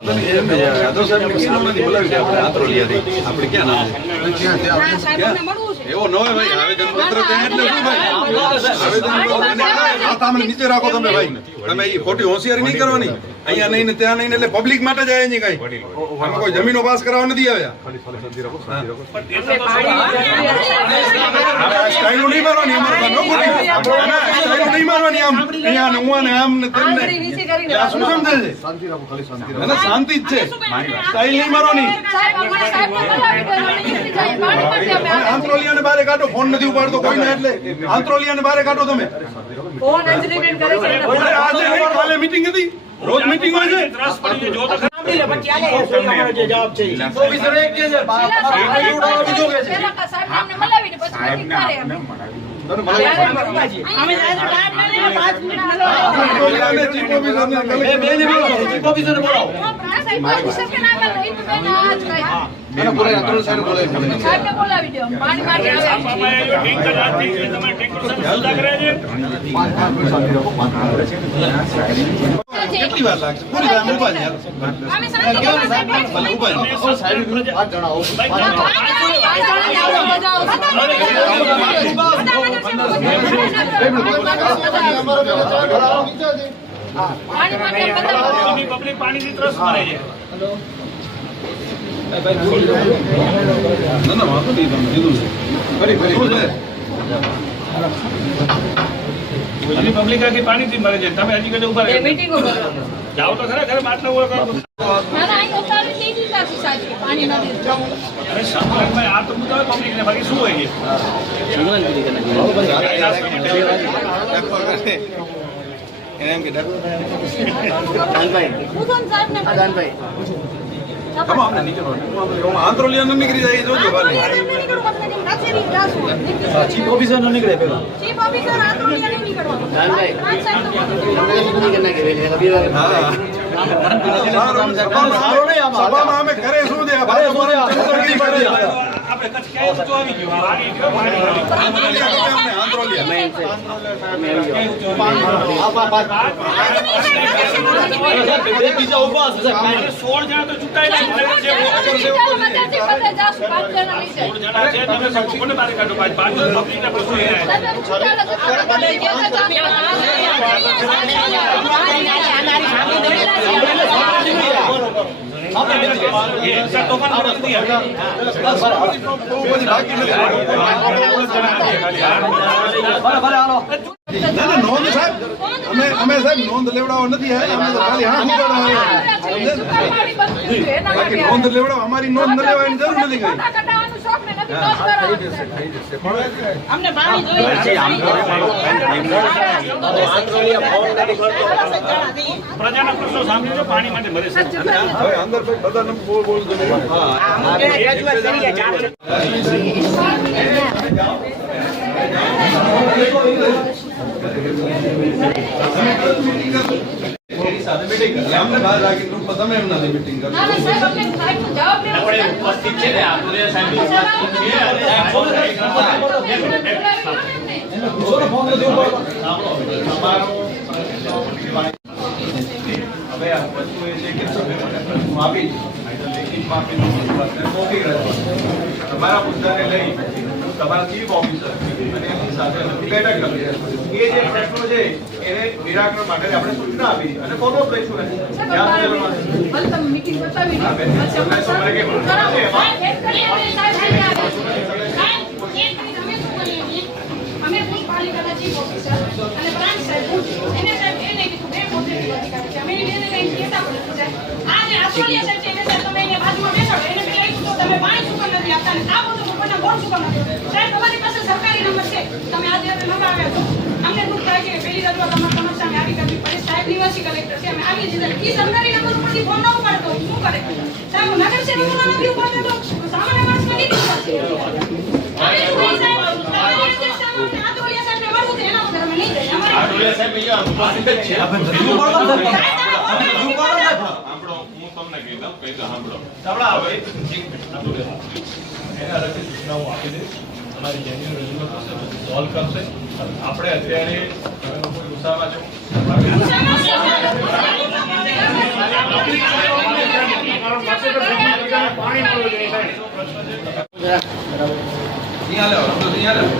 યાદવ સાહેબ નથી બોલાવી આપણે આંતરોલિયા આપણે ક્યાં નામ એવો ન હોય ભાઈ આવેદન પત્ર એટલે શું ભાઈ આવેદન નીચે રાખો તમે ભાઈ તમે એ ખોટી હોશિયારી નહીં કરવાની અહીંયા નહીં ને ત્યાં નહીં એટલે પબ્લિક માટે જ આવ્યા નહીં કઈ આમાં કોઈ જમીનો પાસ કરાવવા નથી આવ્યા સ્ટાઈલો નહીં મારવાની અમારે નહીં મારવાની આમ અહીંયા ને હું ને આમ ને તેમને શું સમજે છે શાંતિ જ છે સ્ટાઈલ નહીં મારવાની આંતરોલિયાને બારે કાઢો ફોન નથી ઉપાડતો કોઈને એટલે આંતરોલિયાને બારે કાઢો તમે આજે નહીં કાલે મીટિંગ હતી રોજ મીટિંગ હોય છે કેટલી વાર લાગશે પૂરી વાર ઉભા છે પબ્લિક પાણીની તરસ મરે છે ના વાંધો નહીં તમે કીધું છે પબ્લિક આખી પાણીથી મરે છે તમે હજી કદે ઉભા જાઓ તો ખરા ઘરે માટલા ઉભા કરો આ તો મુદ્દા પબ્લિક ને બાકી શું હોય આંતરોલિયા નીકળી જાય જોજો ચીફ ઓફિસર નો નીકળે પેલા સભામાં અમે કરે શું દે નોંધ સાહેબ અમે સાહેબ નોંધ લેવડાવવા નથી નોંધ લેવડાવ અમારી નોંધ ન લેવાની જરૂર નથી કઈ પ્રજાના પ્રશ્નો સાંભળીને પાણી માટે મરે છે હવે અંદર બધા બોલ અમને બહાર રાખી ગ્રુપમાં તમે એમના મીટિંગ કરો તમારા મુદ્દાને લઈ તમારા ચીફ ઓફિસર અને એમની સાથે બેઠક કરી એ જે પ્રશ્નો છે એને નિરાકરણ માટે આપણે સૂચના આપી અને ફોલો અપ લઈશું મીટિંગ બતાવી અમે પાલિકાના ચીફ ઓફિસર અને બ્રાન્ચ સાહેબ એને સાહેબ એને કીધું બે મોટી અધિકારી અમે એને કઈ કહેતા પણ આ જે આસોલિયા સાહેબ છે એને સાહેબ તમે અહીંયા બાજુમાં બેસાડો એને પેલા કીધું તમે પાણી સુકન નથી આપતા ને આ બધું ઉપરના બોર્ડ સુકન નથી સાહેબ તમારી પાસે સરકારી નંબર છે તમે આજે નંબર આવ્યા છો અમને દુઃખ થાય છે પહેલી રજૂઆત અમારી સમસ્યા અમે આવી કરવી પડે સાહેબ નિવાસી કલેક્ટર છે અમે આવી દીધા એ સરકારી નંબર ઉપરથી ફોન ન ઉપાડતો શું કરે સાહેબ નગર સેવકોના નથી ઉપાડતો તો સામાન્ય માણસમાં નહીં આપણે અત્યારે ગુસ્સામાં છું અહીંયા લો, અંદર અહીંયા લો.